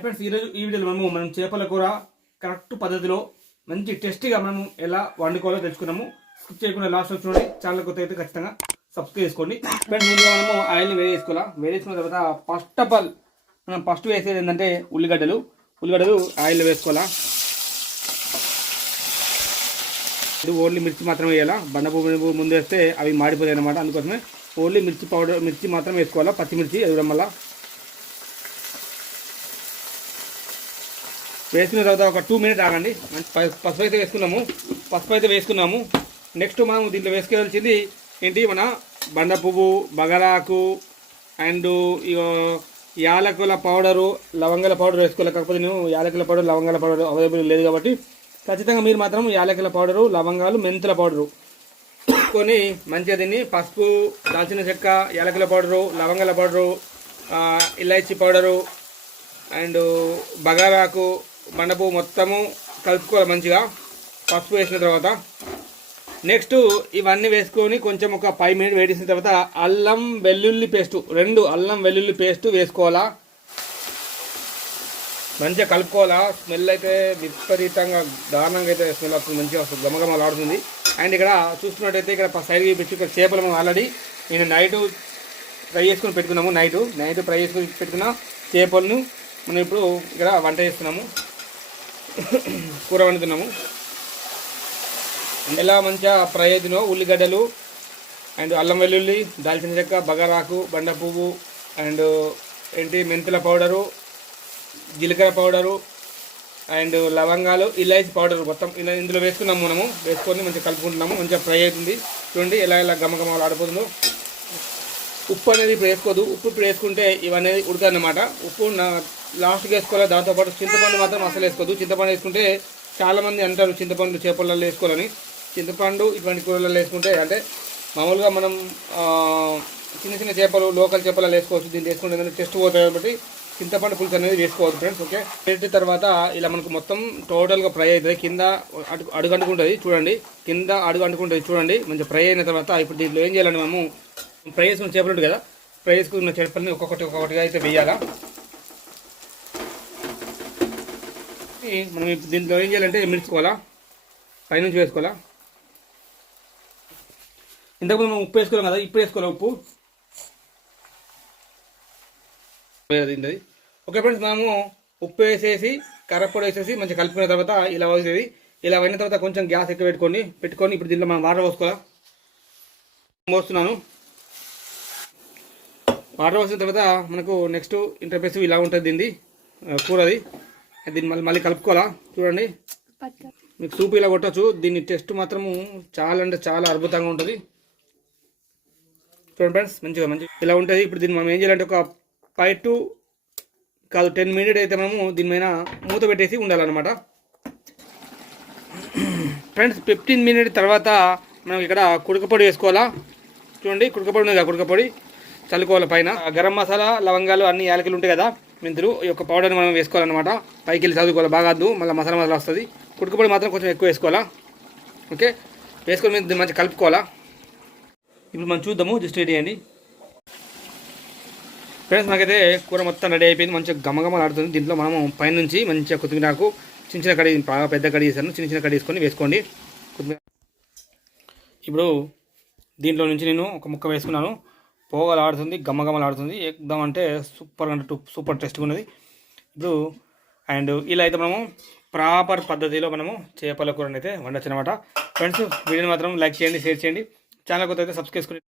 Friends ఈరోజు ఈ వీడియోలో మనం చేపల కూర కరెక్ట్ పద్ధతిలో మంచి టేస్టీగా మనం ఎలా వండుకోవాలో తెలుసుకున్నాము. స్కిప్ చేయకుండా లాస్ట్ చూడండి. ఛానల్ కొత్త అయితే ఖచ్చితంగా సబ్స్క్రైబ్ చేసుకోండి. ఫ్రెండ్స్ ముందుగా మనము ఆయిల్ని వేసుకోవాలి. వేసుకున్న తర్వాత ఫస్ట్ ఆఫ్ ఆల్ మనం ఫస్ట్ వేసేది ఏంటంటే ఉల్లిగడ్డలు ఆయిల్లో వేసుకోవాలా. ఇది ఓన్లీ మిర్చి మాత్రమే వేయాలా. బండపు ముందు వేస్తే అవి మాడిపోతాయి అన్నమాట. అందుకోసమే ఓన్లీ మిర్చి మాత్రం వేసుకోవాలా. పచ్చిమిర్చి వేయడం వల్ల వేసుకున్న తర్వాత ఒక 2 మినిట్స్ ఆగండి. పసుపు అయితే వేసుకున్నాము. నెక్స్ట్ మనం దీంట్లో వేసుకోవాల్సింది ఏంటి, మన బండ పువ్వు, బగరాకు అండ్ యాలకుల పౌడరు, లవంగాల పౌడర్ వేసుకోవాలి. కాకపోతే నేను యాలకుల పౌడర్, లవంగాల పౌడర్ అవైలబుల్ లేదు కాబట్టి ఖచ్చితంగా మీరు మాత్రం యాలకుల పౌడరు, లవంగాలు, మెంతుల పౌడరు కొని మంచిగా దీన్ని పసుపు, దాల్చిన చెక్క, యాలకుల పౌడరు, లవంగాల పౌడరు, ఇలాచీ పౌడరు అండ్ బగారాకు, బండపు మొత్తము కలుపుకోవాలి మంచిగా. పసుపు వేసిన తర్వాత నెక్స్ట్ ఇవన్నీ వేసుకొని కొంచెం ఒక 5 మినిట్స్ వేసిన తర్వాత అల్లం వెల్లుల్లి పేస్టు, 2 అల్లం వెల్లుల్లి పేస్టు వేసుకోవాలా. మంచిగా కలుపుకోవాలా. స్మెల్ అయితే విపరీతంగా దారుణంగా అయితే స్మెల్ వస్తుంది, మంచిగా వస్తుంది, గమగమలాడుతుంది. అండ్ ఇక్కడ చూస్తున్నట్టయితే ఇక్కడ సైడ్కి పెట్టి ఇక్కడ చేపలు మేము ఆల్రెడీ నేను నైట్ ఫ్రై చేసుకుని పెట్టుకున్నాము. నైట్ ఫ్రై చేసుకుని పెట్టుకున్న చేపలను మనం ఇప్పుడు ఇక్కడ వంట చేస్తున్నాము, కూర వండుతున్నాము. ఎలా మంచిగా ఫ్రై అవుతున్నో ఉల్లిగడ్డలు అండ్ అల్లం వెల్లుల్లి, దాల్చిన చెక్క, బగారాకు, బండ పువ్వు అండ్ ఏంటి మెంతుల పౌడరు, జీలకర్ర పౌడరు అండ్ లవంగాలు, ఇలాచీ పౌడరు మొత్తం ఇందులో వేసుకున్నాము. మనము వేసుకొని మంచిగా కలుపుకుంటున్నాము. మంచిగా ఫ్రై అవుతుంది. చూడండి ఎలా గమగమాలు ఆడిపోతుందో. ఉప్పు అనేది ఇప్పుడు వేసుకోదు. ఉప్పు ఇప్పుడు వేసుకుంటే ఇవన్నీ ఉడకన్నమాట. ఉప్పు లాస్ట్కి వేసుకోవాలి. దాంతోపాటు చింతపండు మాత్రం అసలు వేసుకోదు. చింతపండు వేసుకుంటే చాలామంది అంటారు చింతపండు చేపలలో వేసుకోవాలని. చింతపండు ఇటువంటి కూరలలో వేసుకుంటే అంటే మామూలుగా మనం చిన్న చేపలు, లోకల్ చేపలలో వేసుకోవచ్చు. దీన్ని వేసుకుంటే ఏంటంటే టెస్ట్ పోతుంది కాబట్టి చింతపండు పులుసు అనేది వేసుకోవచ్చు ఫ్రెండ్స్. ఓకే, పెట్టిన తర్వాత ఇలా మనకు మొత్తం టోటల్గా ఫ్రై అవుతుంది. కింద అడుగు అంటుకుంటుంది చూడండి, కింద అడుగు అంటుకుంటుంది చూడండి. మంచిగా ఫ్రై అయిన తర్వాత ఇప్పుడు దీంట్లో ఏం చేయాలంటే మేము ఫ్రై చేసుకున్న చేపలు ఉంటుంది కదా, ఫ్రై చేసుకున్న చేపలని ఒక్కొక్కటిగా అయితే వేయాలా. మనం దీంట్లో ఏం చేయాలంటే మిర్చుకోవాలా, పైనుంచి వేసుకోవాలా. ఇంతకుముందు మనం ఉప్పు వేసుకోవాలి కదా, ఇప్పుడు వేసుకోవాలి ఉప్పు. ఓకే ఫ్రెండ్స్, మనము ఉప్పు వేసేసి కర్రపొడి వేసేసి మంచిగా కలుపుకున్న తర్వాత ఇలా అవుతుంది. ఇలా అయిన తర్వాత కొంచెం గ్యాస్ ఎక్కువ పెట్టుకొని ఇప్పుడు దీంట్లో మనం వాటర్ పోసుకోవాలా. పోస్తున్నాను. వాటర్ పోసిన తర్వాత మనకు నెక్స్ట్ ఇంటర్ఫేస్ ఇలా ఉంటుంది దీన్ని కూరది. దీన్ని మళ్ళీ కలుపుకోవాలా. చూడండి, మీకు సూప్ ఇలా కొట్టచ్చు. దీన్ని టేస్ట్ మాత్రము చాలా అంటే చాలా అద్భుతంగా ఉంటుంది. చూడండి ఫ్రెండ్స్, మంచిగా ఇలా ఉంటుంది. ఇప్పుడు దీన్ని మనం ఏం చేయాలంటే ఒక 5 to 10 మినిట్ అయితే మనము దీని మీద మూత పెట్టేసి ఉండాలన్నమాట. ఫ్రెండ్స్ 15 మినిట్ తర్వాత మనం ఇక్కడ కుడకపొడి వేసుకోవాలా. చూడండి, కుడకపొడి ఉంది కదా, కుడకపొడి చల్లుకోవాలి పైన. గరం మసాలా, లవంగాలు, అన్ని యాలకులు ఉంటాయి కదా, మెంతులు, ఈ యొక్క పౌడర్ని మనం వేసుకోవాలన్నమాట. పైకి వెళ్ళి చదువుకోవాలి, బాగా వద్దు, మళ్ళీ మసాలా వస్తుంది. కుడకపొడి మాత్రం కొంచెం ఎక్కువ వేసుకోవాలా. ఓకే, వేసుకొని మీరు మంచిగా కలుపుకోవాలా. ఇప్పుడు మనం చూద్దాము, జస్ట్ రెడీ అయ్యండి ఫ్రెండ్స్. నాకైతే కూర మొత్తం రెడీ అయిపోయింది, మంచిగా గమగమలు ఆడుతుంది. దీంట్లో మనము పైనుంచి మంచిగా కొత్తిమీరకు చిన్న కడి, బాగా పెద్ద కడి చేశాను, చిన్న కడి తీసుకొని వేసుకోండి కొత్తిమీర. ఇప్పుడు దీంట్లో నుంచి నేను ఒక ముక్క వేసుకున్నాను. పోగలు ఆడుతుంది, గమ్మగమ్మలు ఆడుతుంది, ఎక్దం అంటే సూపర్ టేస్ట్గా ఉన్నది ఇప్పుడు. అండ్ ఇలా అయితే మనము ప్రాపర్ పద్ధతిలో మనము చేపల కూరని అయితే వండొచ్చు అనమాట ఫ్రెండ్స్. వీడియోని మాత్రం లైక్ చేయండి, షేర్ చేయండి, ఛానల్ కొత్త అయితే సబ్స్క్రైబ్ చేసుకోండి.